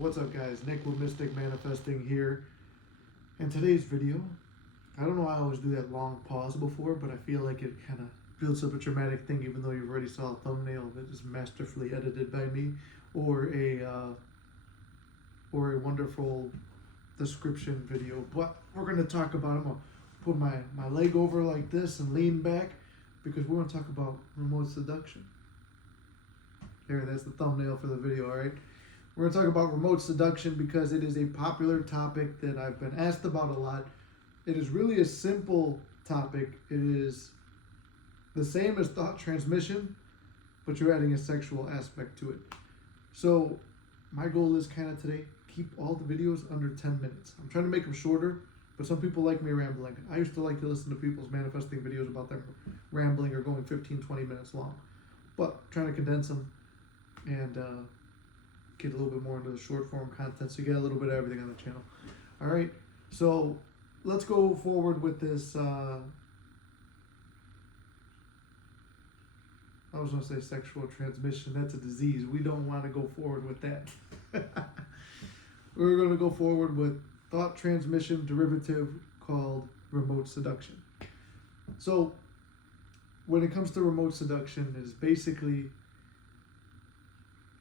What's up, guys? Nick with Mystic Manifesting here. In today's video, I don't know why I always do that long pause before, but I feel like it kind of builds up a dramatic thing, even though you've already saw a thumbnail that is masterfully edited by me, or a wonderful description video. But we're going to talk about, I'm going to put my leg over like this and lean back, because we're going to talk about remote seduction. There, that's the thumbnail for the video, all right? We're going to talk about remote seduction because it is a popular topic that I've been asked about a lot. It is really a simple topic. It is the same as thought transmission, but you're adding a sexual aspect to it. So my goal is kind of today, keep all the videos under 10 minutes. I'm trying to make them shorter, but some people like me rambling. I used to like to listen to people's manifesting videos about them rambling or going 15, 20 minutes long. But I'm trying to condense them and get a little bit more into the short form content, so you get a little bit of everything on the channel. All right, so let's go forward with this. I was going to say sexual transmission. That's a disease. We don't want to go forward with that. We're going to go forward with thought transmission derivative called remote seduction. So when it comes to remote seduction, it is basically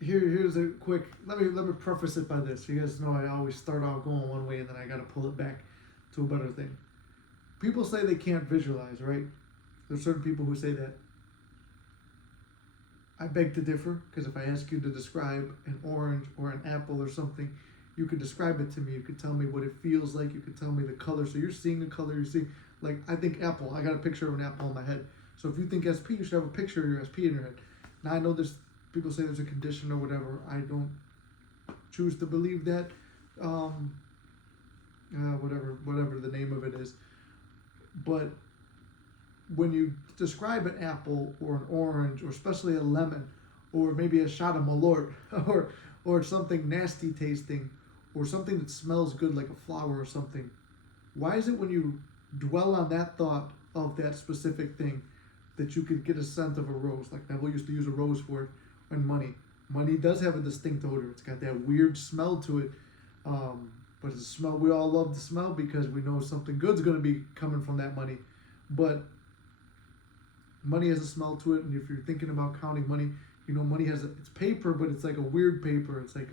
here's a quick, let me preface it by this. You guys know I always start out going one way and then I got to pull it back to a better thing. People say they can't visualize, right? There's certain people who say that. I beg to differ, because if I ask you to describe an orange or an apple or something, you could describe it to me. You could tell me what it feels like. You could tell me the color. So you're seeing the color. You're seeing, like, I think apple. I got a picture of an apple in my head. So if you think SP, you should have a picture of your SP in your head. Now I know there's people say there's a condition or whatever. I don't choose to believe that. Whatever the name of it is. But when you describe an apple or an orange, or especially a lemon, or maybe a shot of Malort, or something nasty tasting, or something that smells good like a flower or something, why is it when you dwell on that thought of that specific thing that you could get a scent of a rose? Like Neville used to use a rose for it. And money. Money does have a distinct odor. It's got that weird smell to it. But it's a smell we all love to smell because we know something good's going to be coming from that money. But money has a smell to it, and if you're thinking about counting money, you know money has it's paper, but it's like a weird paper. It's like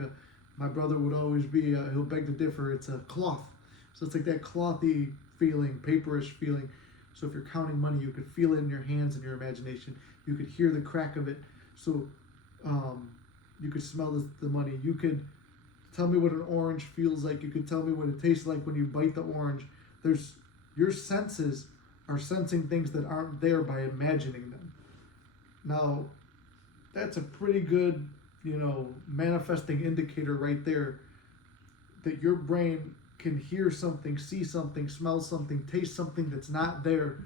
my brother would always be, he'll beg to differ, it's a cloth. So it's like that clothy feeling, paperish feeling. So if you're counting money, you could feel it in your hands and your imagination. You could hear the crack of it. So you could smell the money. You could tell me what an orange feels like. You could tell me what it tastes like when you bite the orange. Your senses are sensing things that aren't there by imagining them. Now, that's a pretty good, manifesting indicator right there that your brain can hear something, see something, smell something, taste something that's not there.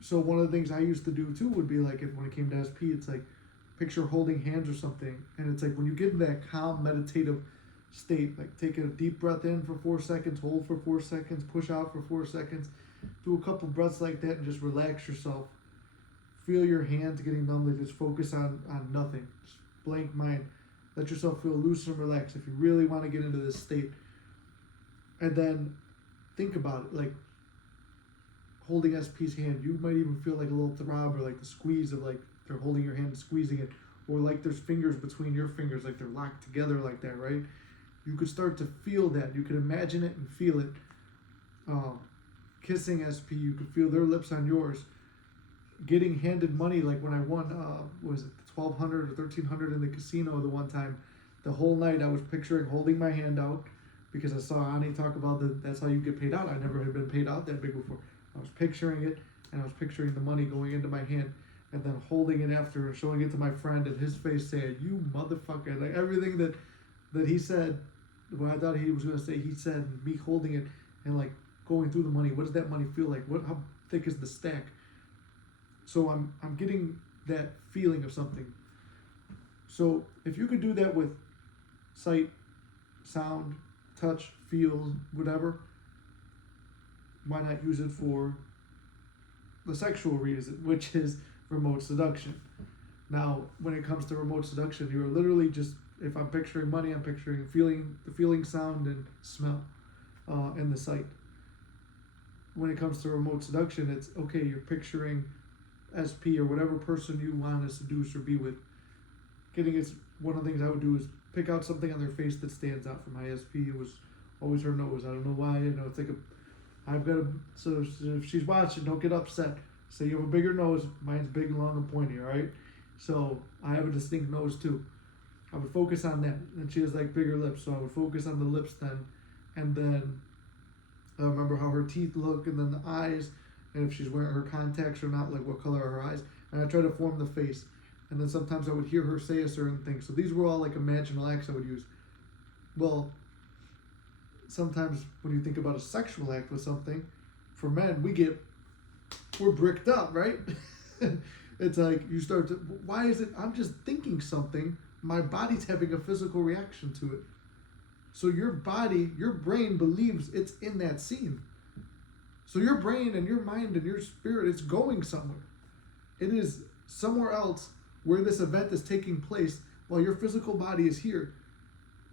So one of the things I used to do too would be like, when it came to SP, it's like, picture holding hands or something, and it's like when you get in that calm meditative state, like take a deep breath in for 4 seconds, hold for 4 seconds, push out for 4 seconds, do a couple breaths like that and just relax yourself. Feel your hands getting numb, like just focus on nothing, just blank mind. Let yourself feel loose and relaxed if you really want to get into this state. And then think about it, like holding SP's hand. You might even feel like a little throb, or like the squeeze of like they're holding your hand and squeezing it, or like there's fingers between your fingers, like they're locked together like that, right? You could start to feel that. You could imagine it and feel it. Kissing SP, you could feel their lips on yours. Getting handed money, like when I won, was it $1,200 or $1,300 in the casino the one time? The whole night I was picturing holding my hand out, because I saw Ani talk about that's how you get paid out. I never had been paid out that big before. I was picturing it, and I was picturing the money going into my hand, and then holding it after and showing it to my friend, and his face saying, "You motherfucker." Like everything that he said, what I thought he was going to say, he said, me holding it and like going through the money. What does that money feel like? How thick is the stack? So I'm getting that feeling of something. So if you could do that with sight, sound, touch, feel, whatever, why not use it for the sexual reason, which is remote seduction? Now, when it comes to remote seduction, you're literally just If I'm picturing money, I'm picturing the feeling, sound, and smell, and the sight. When it comes to remote seduction, it's okay, you're picturing SP or whatever person you want to seduce or be with. One of the things I would do is pick out something on their face that stands out. For my SP, it was always her nose. I don't know why. It's like so if she's watching, don't get upset. Say you have a bigger nose, mine's big, long, and pointy, all right? So I have a distinct nose too. I would focus on that. And she has like bigger lips, so I would focus on the lips then. And then I remember how her teeth look, and then the eyes, and if she's wearing her contacts or not, like what color are her eyes. And I try to form the face. And then sometimes I would hear her say a certain thing. So these were all like imaginal acts I would use. Well, sometimes when you think about a sexual act with something, for men, we're bricked up, right? It's like you start to, why is it, I'm just thinking something, my body's having a physical reaction to it. So your brain believes it's in that scene. So your brain and your mind and your spirit, it's going somewhere. It is somewhere else where this event is taking place while your physical body is here.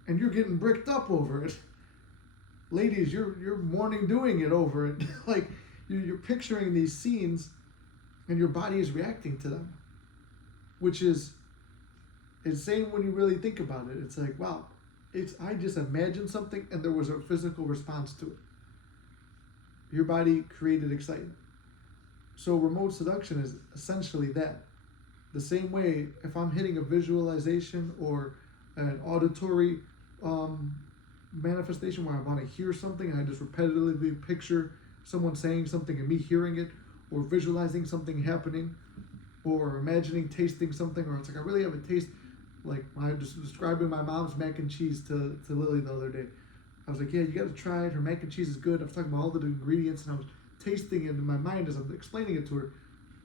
And you're getting bricked up over it. Ladies, you're mourning doing it over it. Like you're picturing these scenes and your body is reacting to them. Which is insane when you really think about it. It's like, wow, I just imagined something and there was a physical response to it. Your body created excitement. So remote seduction is essentially that. The same way, if I'm hitting a visualization or an auditory manifestation where I want to hear something and I just repetitively picture someone saying something and me hearing it, or visualizing something happening, or imagining tasting something, or it's like I really have a taste. Like when I was describing my mom's mac and cheese to Lily the other day. I was like, yeah, you got to try it. Her mac and cheese is good. I was talking about all the ingredients, and I was tasting it in my mind as I'm explaining it to her.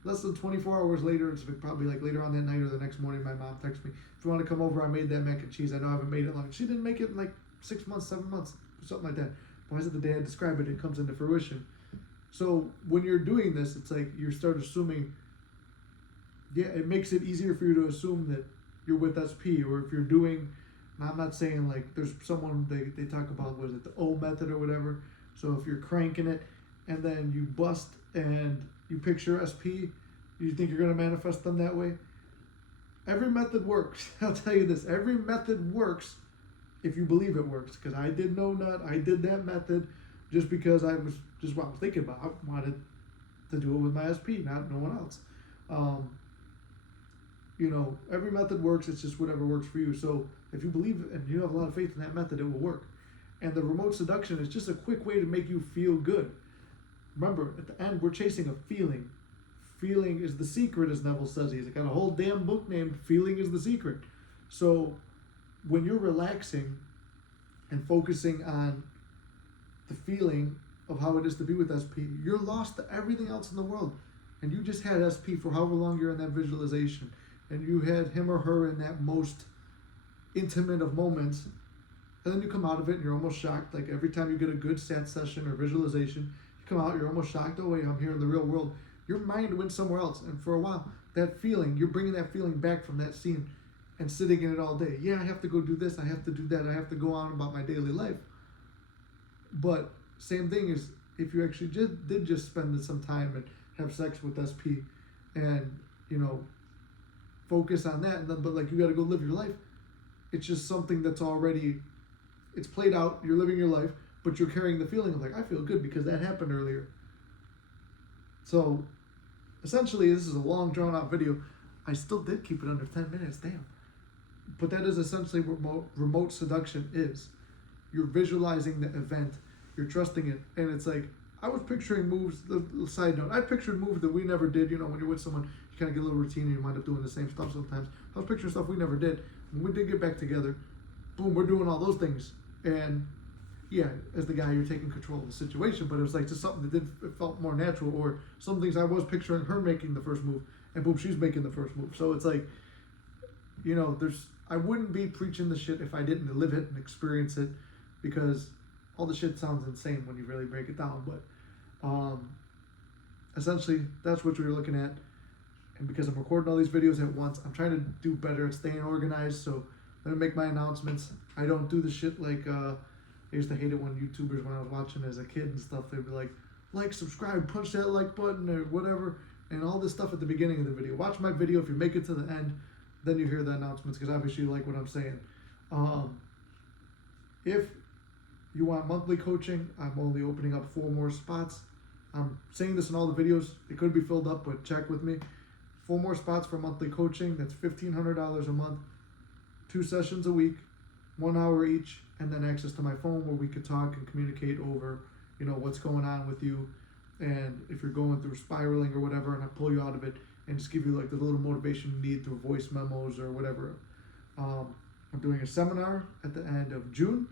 Less than 24 hours later, it's probably like later on that night or the next morning, my mom texts me, if you want to come over, I made that mac and cheese. I know I haven't made it long. She didn't make it in like 6 months, 7 months, something like that. Why is it the day I describe it, it comes into fruition? So when you're doing this, it's like you start assuming, yeah, it makes it easier for you to assume that you're with SP, or if you're doing, and I'm not saying like there's someone, they talk about, what is it, the O method or whatever. So if you're cranking it and then you bust and you picture SP, you think you're going to manifest them that way? Every method works. I'll tell you this, every method works if you believe it works. Because I did No Nut, I did that method just because I was just what I was thinking about. I wanted to do it with my SP, not no one else. Every method works, it's just whatever works for you. So if you believe and you have a lot of faith in that method, it will work. And the remote seduction is just a quick way to make you feel good. Remember, at the end, we're chasing a feeling. Feeling is the secret, as Neville says. He's got a whole damn book named Feeling is the Secret. So when you're relaxing and focusing on the feeling of how it is to be with SP, you're lost to everything else in the world. And you just had SP for however long you're in that visualization. And you had him or her in that most intimate of moments. And then you come out of it and you're almost shocked. Like every time you get a good sat session or visualization, you come out, you're almost shocked. Oh wait, I'm here in the real world. Your mind went somewhere else. And for a while, that feeling, you're bringing that feeling back from that scene and sitting in it all day. Yeah, I have to go do this. I have to do that. I have to go on about my daily life. But same thing is if you actually did just spend some time and have sex with SP and, focus on that. And then, but like you got to go live your life. It's just something that's already, it's played out. You're living your life, but you're carrying the feeling of like, I feel good because that happened earlier. So essentially, this is a long drawn out video. I still did keep it under 10 minutes, damn. But that is essentially what remote seduction is. You're visualizing the event, you're trusting it, and it's like, I was picturing moves, the side note, I pictured moves that we never did. When you're with someone, you kind of get a little routine and you wind up doing the same stuff sometimes. I was picturing stuff we never did. When we did get back together, boom, we're doing all those things. And yeah, as the guy, you're taking control of the situation, but it was like just something that it felt more natural, or some things I was picturing her making the first move, and boom, she's making the first move. So it's like, I wouldn't be preaching the shit if I didn't live it and experience it, because all the shit sounds insane when you really break it down. But essentially, that's what you're looking at. And because I'm recording all these videos at once, I'm trying to do better at staying organized. So let me make my announcements. I don't do the shit like I used to hate it when YouTubers, when I was watching as a kid and stuff, they'd be like, subscribe, punch that like button or whatever, and all this stuff at the beginning of the video. Watch my video. If you make it to the end, then you hear the announcements, because obviously you like what I'm saying. If you want monthly coaching, I'm only opening up 4 more spots. I'm saying this in all the videos. It could be filled up, but check with me. 4 more spots for monthly coaching. That's $1,500 a month, 2 sessions a week, 1 hour each, and then access to my phone where we could talk and communicate over, you know, what's going on with you, and if you're going through spiraling or whatever, and I pull you out of it and just give you like the little motivation you need through voice memos or whatever. I'm doing a seminar at the end of June,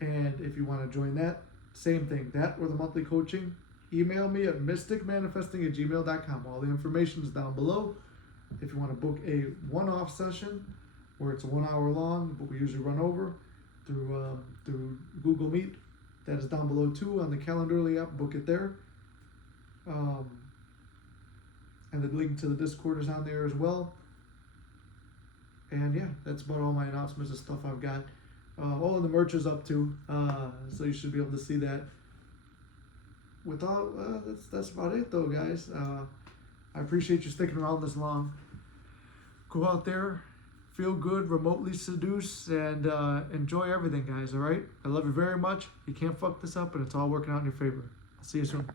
and if you want to join that, same thing, that or the monthly coaching, email me at mysticmanifesting@gmail.com. All the information is down below. If you want to book a one-off session where it's 1 hour long, but we usually run over through Google Meet, that is down below too on the Calendarly app. Book it there. And the link to the Discord is on there as well. And yeah, that's about all my announcements and stuff I've got. Oh, and the merch is up too, so you should be able to see that. That's about it though, guys. I appreciate you sticking around this long. Go out there, feel good, remotely seduce, and enjoy everything, guys. All right, I love you very much. You can't fuck this up, and it's all working out in your favor. I'll see you soon.